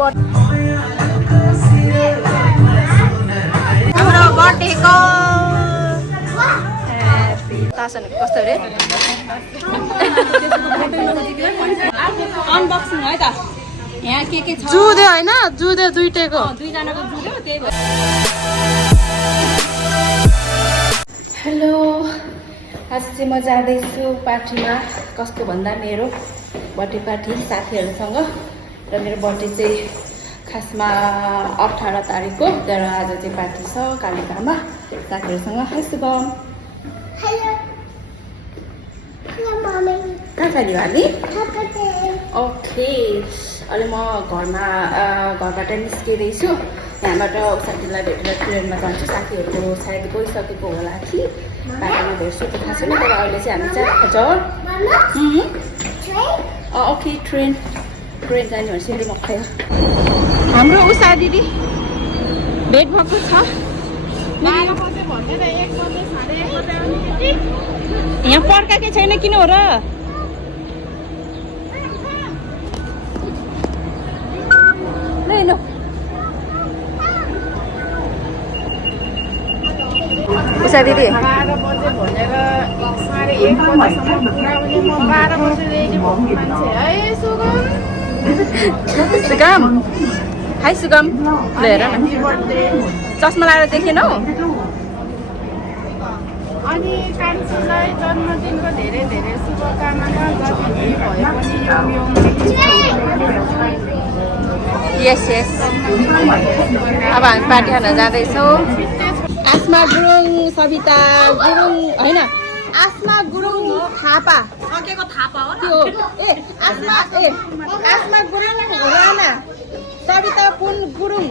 हाम्रो बर्थडेको तासन कस्तो रे अनबक्सिङ है त यहाँ के छ जुदे हैन जुदे दुईटैको दुईजनाको जुदो त्यही भएर हेलो आज चाहिँ म जाँदैछु पार्टीमा कस्तो भन्दा मेरो बर्थडे पार्टी साथीहरूसँग र मेरो बर्थडे चाहिँ खासमा 18 तारिकको तर आज चाहिँ पार्टी छ कालिकामा साथीहरूसँग high Shubham Hello. Hello, mommy. कहाँ जाने भाली Happy ओके अहिले म घरबाट निस्किँदैछु यहाँबाट साथीलाई भेटेर ट्रेनमा जान्छु साथीहरूको सायद गइसकेको होला कि बाटोमा भेट्छु त थाहा छैन तर अहिले चाहिँ हामी चाहिँ हजुर ओके ट्रेन जाने भनेर सिँढी मक्खायो हाम्रो उषा दिदी भेट भएको छ यहाँ पर्काकै छैन किन हो र ल उषा दिदी 12 बजे भनेर 1:30 बजेसम्म पुग्ने म 12 बजे रेडी भएको मान्छे है सुगम हाई सुगम ल हेर न चस्मा लगाएर देखेनौ अनि कान्छीलाई जन्मदिनको धेरै धेरै शुभकामना जति भए पनि यस अब हामी पार्टी खान जाँदैछौँ आसमा गुरुङ सविता गुरुङ होइन आसमा गुरुङ थापा सकेको थापा हो त्यो आसमा गुरुङ राणा सविता पुन गुरुङ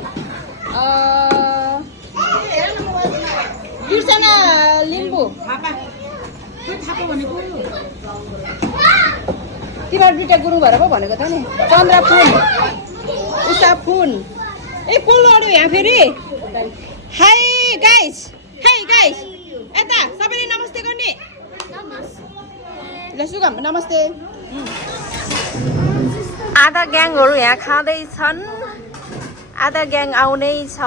बिर्सना लिम्बू तिमीहरू दुइटा गुरुङ भएर पो भनेको त नि चन्द्र फुन उषा फुन कसले अरू यहाँ फेरि हाई गाइस यता सबैले नमस्ते गर्ने ल सुगम नमस्ते आधा ग्याङहरू यहाँ खाँदैछन् आधा ग्याङ आउनै छ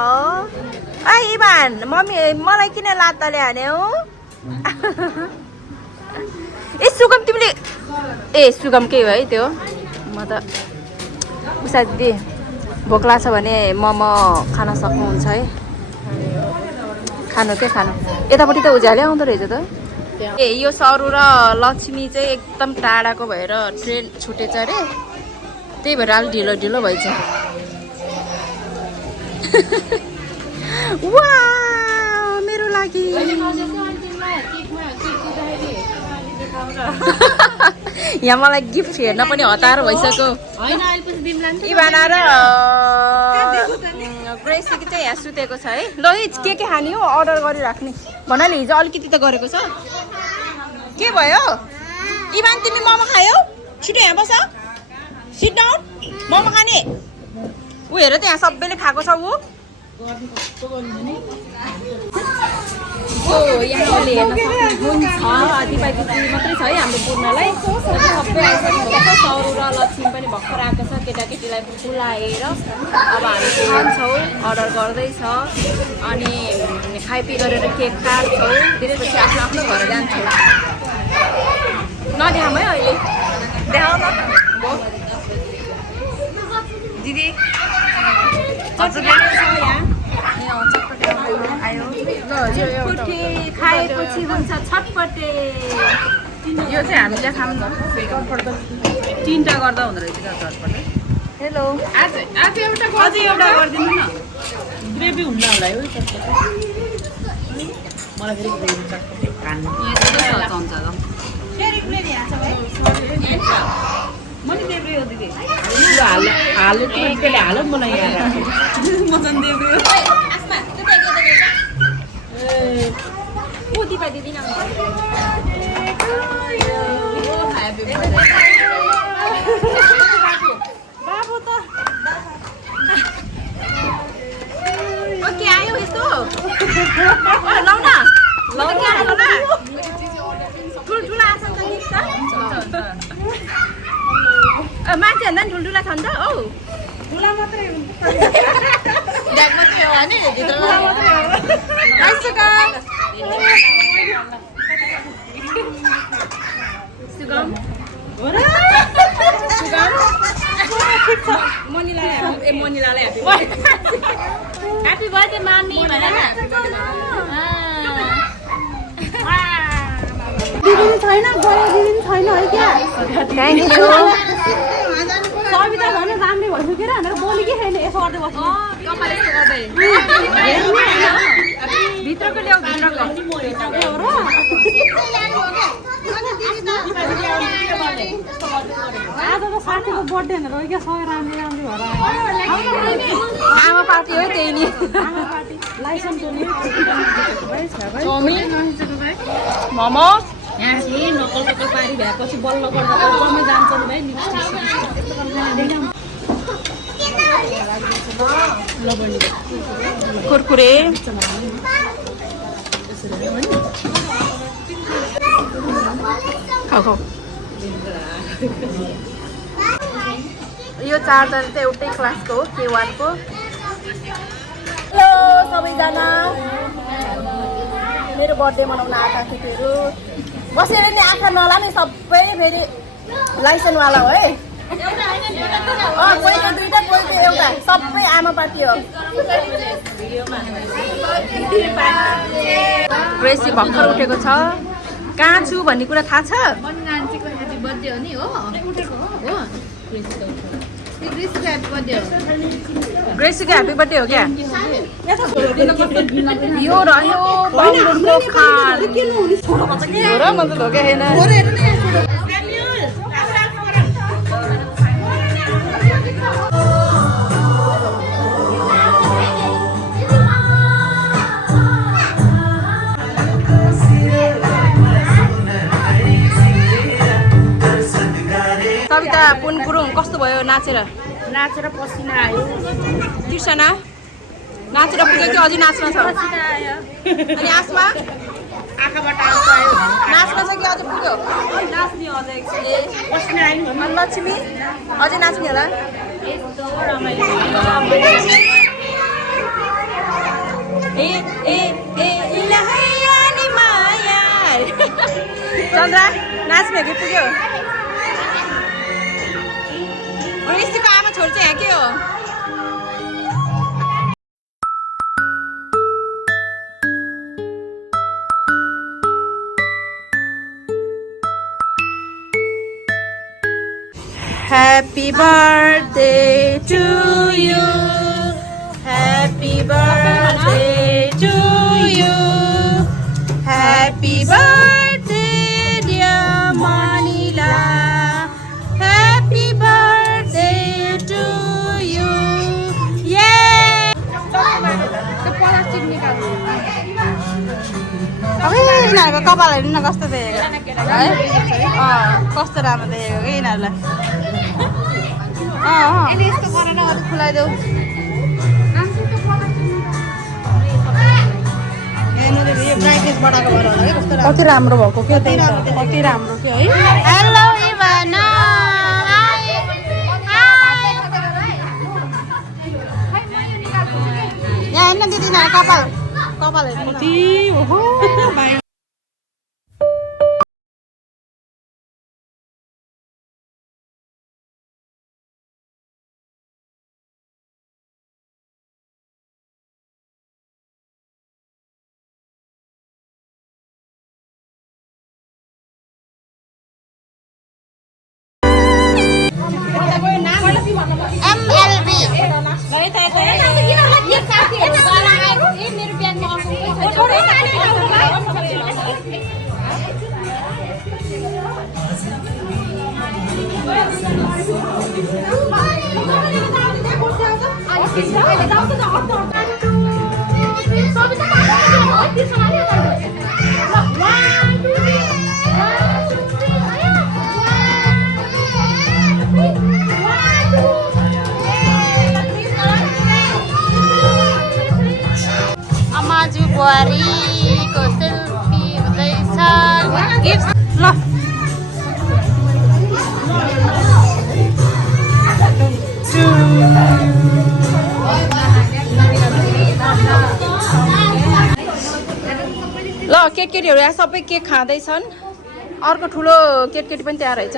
इभान मम्मी मलाई किन लात्ताले हान्यौ ए सुगम तिमीले सुगम के हो है त्यो म त उषा दिदी भोक लाग्छ भने मोमो खान सक्नुहुन्छ है खानु यतापट्टि त उज्यालै आउँदो रहेछ त यो सरू र लक्ष्मी चाहिँ एकदम टाढाको भएर ट्रेन छुटेछ अरे त्यही भएर अलि ढिलो भएछ वाउ मेरो लागि यहाँ मलाई गिफ्ट हेर्न पनि हतार भइसक्यो इभाना र ग्रेसी चाहिँ यहाँ सुतेको छ है ल के खाने हो अर्डर गरिराख्ने भन्नाले हिजो अलिकति त गरेको छ के भयो इभान तिमी मोमो खायौ छिटो यहाँ बस सिट डाउन मोमो खाने ऊ हेर त यहाँ सबैले खाएको छ ऊ यहाँ अहिले हेर्न सक्नुहुन्छ दिपाई दिदी मात्रै छ है हाम्रो पूर्णलाई सबै आइसक्नु सौरू र लक्ष्मी पनि भर्खर आएको छ केटाकेटीलाई बोलाएर अब हामी खान्छौँ अर्डर गर्दैछ अनि खाइपी गरेर केक काट्छौँ त्यसपछि आफ्नो घर जान्छौँ नदेखाऊँ है अहिले देखाउ न दिदी चटपटे खाएपछि हुन्छ छटपटे यो चाहिँ हामीले खाऊँ न तीनटा गर्दा हुँदो रहेछ क्या चटपटे हेलो आज एउटा गरिदिनु न ग्रेभी हुन्न होला है मलाई फेरि ग्रेभी चटपटे खानु मनी देब्रे हो दिदी हाल्यो त्यसले हालौँ मलाई यहाँ मदन देब्रे हो ओ दिपा दिदी बाबु त के आयो यस्तो लौ न ठुल्ठुला आसन त मान्छे भन्दा नि ठुल्ठुला छ नि त औ ड्याग मात्रै हो नि भित्र आइसका सुगम मनिलालाई ह्यापी बर्थडे मामी भनेर दिदी छैन गयो दिदी छैन है क्या थ्याङ्क यू सविता झन् राम्रै भइसक्यो र भनेर बोली के छैन यसो गर्दै बस्नु कपाल यस्तो गर्दै भित्रको ल्याऊ भित्रको हो र आज त साथीको बर्थडे भनेर हो क्या सबै राम्रै भएर आमा पार्टी हो त्यही नि लाइसेन्स मोमो यहाँ चाहिँ नकल टकल पारी भएपछि बल्ल गर्दा एकदमै जान्छ नि भाइ कुरकुरे खाऊ यो चार्जर चाहिँ एउटै क्लासको हो K1 को हेलो सबैजना मेरो बर्थडे मनाउन आएका केटीहरू बसेर नि आँखा नलाने सबै फेरि लाइसेन्सवाला हो है कोहीको दुईटा कोहीको एउटा सबै आमा पार्टी हो ग्रेसी भर्खर उठेको छ कहाँ छु भन्ने कुरा थाहा छ नानीको ह्यापी बर्थडे हो नि हो उठेको हो ग्रेसीको ह्यापी बर्थडे हो ग्रेसीको ह्यापी बर्थडे हो क्या यो रह्यो बङ्गुरको खान हो र म त धोके छैन कविता पुन गुरुङ कस्तो भयो नाचेर पसिना आयो तिर्सना नाचेर पुग्यो कि अझै नाच्न छ अनि आसमा आँखाबाट आयो नाच्न छ कि अझै पुग्यो नाच्ने अझै पसिना आयो अनि लक्ष्मी अझै नाच्ने होला ए ए ए इलाहानी माया चन्द्रा नाच्ने कि पुग्यो ग्रेसीको आमा छोड चाहिँ यहाँ के हो Happy birthday to you. Happy birthday to you. Happy birthday dear Manila. Happy birthday to you. Yay! अब यिनीहरूको कपाल हेर्नु न कस्तो देखेको है कस्तो राम्रो देखेको कि यिनीहरूलाई यस्तो गरेर अझ खुलाइदेऊ यो ब्राइटनेस बढाएको भएर होला कि कस्तो कति राम्रो भएको क्या कति राम्रो क्या है हेलो इभाना यहाँ हेर्न दिदी कपाल हेर्नु अमाजु बुहारीको सेल्फी हुँदैछ गिफ्ट ल टु ल केटकेटीहरू यहाँ सबै केक खाँदैछन् अर्को ठुलो केटकेटी पनि त्यहाँ रहेछ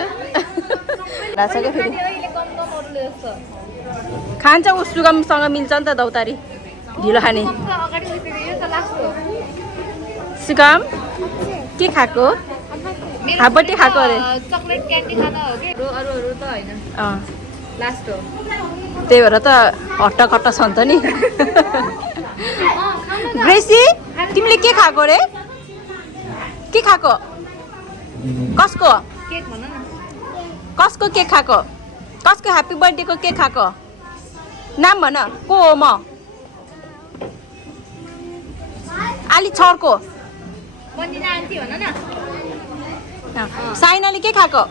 लाग्छ क्या फेरि खान्छ ऊ सुगमसँग मिल्छ नि त दौतारी ढिलो खाने सुगम के खाएको हाफबट्टी खाएको अरे चकलेट क्यान्डी खाना हो कि अरू त होइन लास्ट हो त्यही भएर त हट्टा खट्टा छ नि त नि ग्रेसी तिमीले के खाएको रे के खाएको कसको केक भन न कसको केक खाएको कसको ह्याप्पी बर्थडेको केक खाएको नाम भन को हो म आली छरको बन्दिना आन्टी भन न साइनाले के खाएको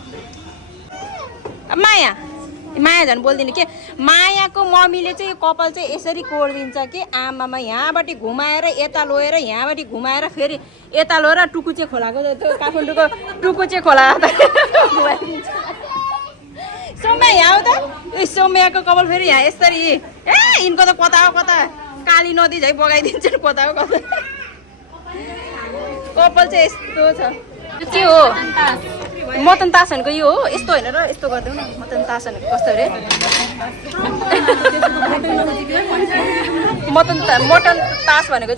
माया माया झन् बोल्दिनँ के मायाको मम्मीले चाहिँ यो कपाल चाहिँ यसरी कोरिदिन्छ कि आमामा यहाँबाट घुमाएर यता लोएर यहाँबाट घुमाएर फेरि यता लोएर टुकुचे खोलाको त्यो काठमाडौँको टुकुचे खोला घुमाइदिन्छ सौम्या यहाँ हो त सौम्याको कपाल फेरि यहाँ यसरी ए यिनको त कता हो कता काली नदी झै बगाइदिन्छ नि कता हो कता कपाल चाहिँ यस्तो छ यो के हो मटन तासनको यो हो यस्तो होइन र यस्तो गरिदेऊ न मटन तासनको कस्तो अरे मटन तास भनेको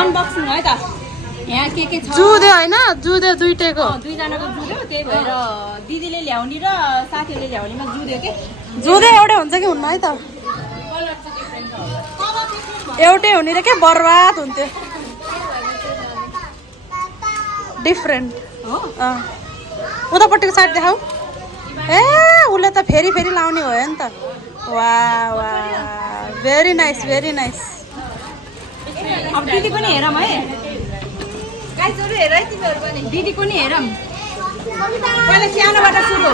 अनबक्सिङ है त यहाँ के छ जुदे होइन जुदे दुईटैको दुईजनाको जुद्यो त्यही भएर दिदीले ल्याउने र साथीले ल्याउनेमा जुद्यो के जुदे एउटै हुन्छ कि हुन्न है त एउटै हुने र के बर्बाद हुन्थ्यो डिफरेन्ट हो उतापट्टिको साइड देखाऊ ए उसले त फेरि फेरि लाउने भयो नि त वा वा भेरी नाइस भेरी नाइस अब दिदीको नि हेरौँ है गाइजहरु हेर है तिमीहरु पनि दिदीको नि हेरौँ पहिला सानोबाट सुरु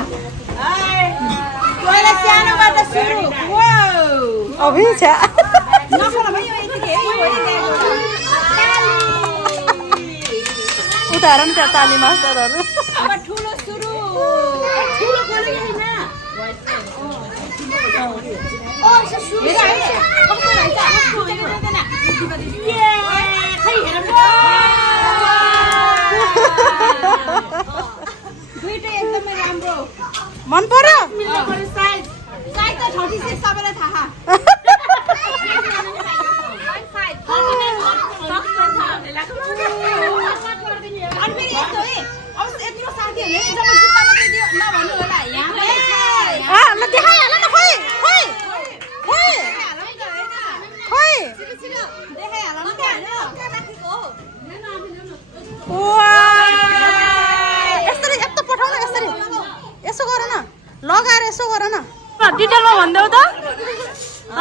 पहिला सानोबाट सुरु अभि छ्या नफला भयो यतिकै है उता हेर न त्यहाँ ताली मास्टरहरू अब ठुलो सुरु ठुलो खोले कि हैन हेर है कस्तो रहेछ ये खै हेर दुईटै एकदमै राम्रो मन पर्यो साइज साइज त 36 सबैलाई थाहा अनि फेरि यस्तो है अब यत्रो साथीहरूले जब जुत्ता मात्रै दियो नभन्नु होला यहाँ ल देखाइहाल न खोइ खोइ खोइ खोइ देखाइहाल न यसरी यस्तो पठाउ न यसरी यसो गर न लगाएर यसो गर न डिटेलमा भनिदेऊ त ल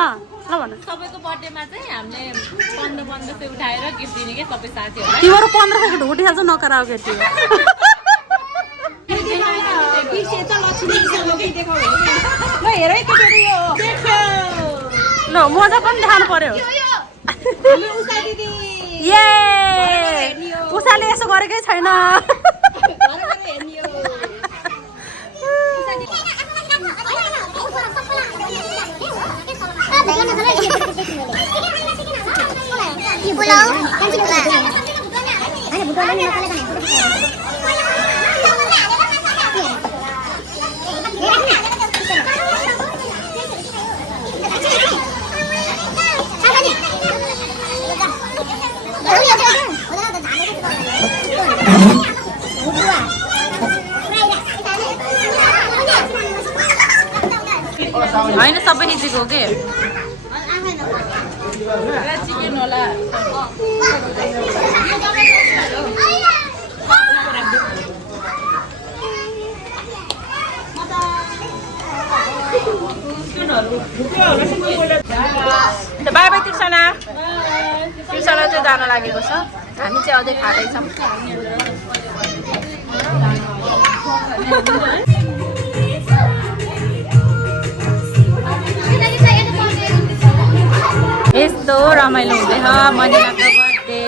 भन सबैको बर्थडेमा चाहिँ हामीले 1500 उठाएर गिफ्ट दिने के सबै साथीहरूलाई तिम्रो 1500 को उठिहाल्छ नकराउ केटी ल हेर है केटीहरू यो ल मजा पनि देखाउनु पर्यो उषा दिदी ये उषाले यसो गरेकै छैन होइन सबै खिचेको हो के चिकन होला बाई बाई तिर्सना तिर्सना चाहिँ जान लागेको छ हामी चाहिँ अझै खाँदैछौँ यस्तो रमाइलो हुँदैछ मनिलाको बर्थडे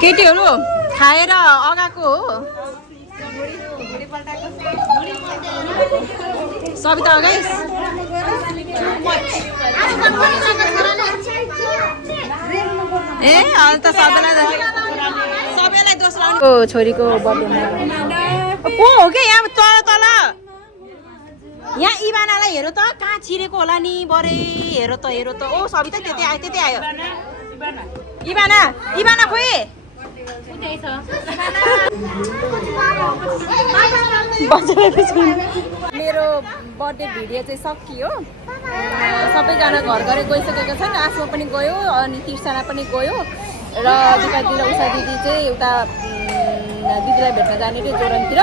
केटीहरू खाएर अगाएको हो सबिता हो गाइस ए अहिले त सबैलाई दोष लाउने छोरीको बर्थडेमा को हो क्या यहाँ तल यहाँ इबानालाई हेर त कहाँ छिरेको होला नि बरे हेर त ओ सबिता त्यतै आयो इबाना खोइ मेरो बर्थडे भिडियो चाहिँ सकियो सबैजना घर घरै गइसकेको छन् आफू पनि गयो अनि तिर्सना पनि गयो र दिपादी र उषा दिदी चाहिँ एउटा दिदीलाई भेट्न जाने रे जोरनतिर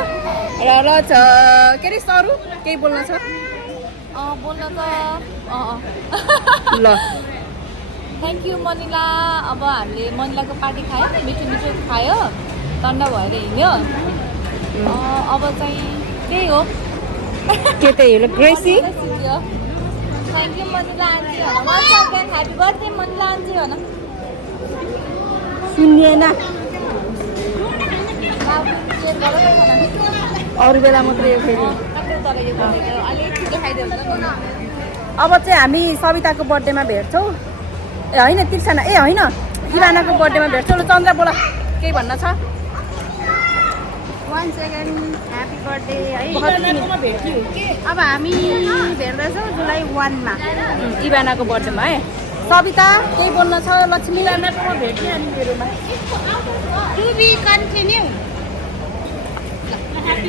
र के अरे सरू केही बोल्न छ बोल्न त ल थ्याङ्क यू मनिला अब हामीले मनिलाको पार्टी खायो मिठो खायो ठन्डा भएर हिँड्यो अब चाहिँ त्यही हो के त्यही हो Gracie thank you Manila aunty होला once again happy birthday Manila aunty होला सुनिएन अरू बेला मात्रै फेरि अब चाहिँ हामी सबिताको बर्थडेमा भेट्छौँ ए होइन तिर्सना ए होइन इबानाको बर्थडेमा भेट्छौँ ल चन्द्र बोला केही भन्न छ वान्स अगेन ह्याप्पी बर्थडे है अब हामी भेट्दैछौँ जुलाई 1 मा इबानाको बर्थडेमा है सबिता केही बोल्न छ लक्ष्मी इबानाकोमा भेट्ने अनि मेरोमा टु बी कन्टिन्यू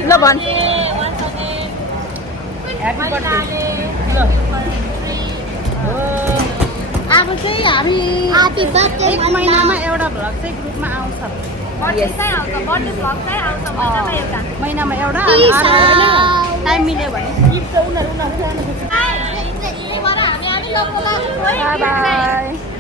ल भन् ह्याप्पी बर्थडे ल अब चाहिँ हामी एक महिनामा एउटा भ्लग चाहिँ ग्रुपमा आउँछ महिनामा एउटा टाइम मिल्यो भने बाई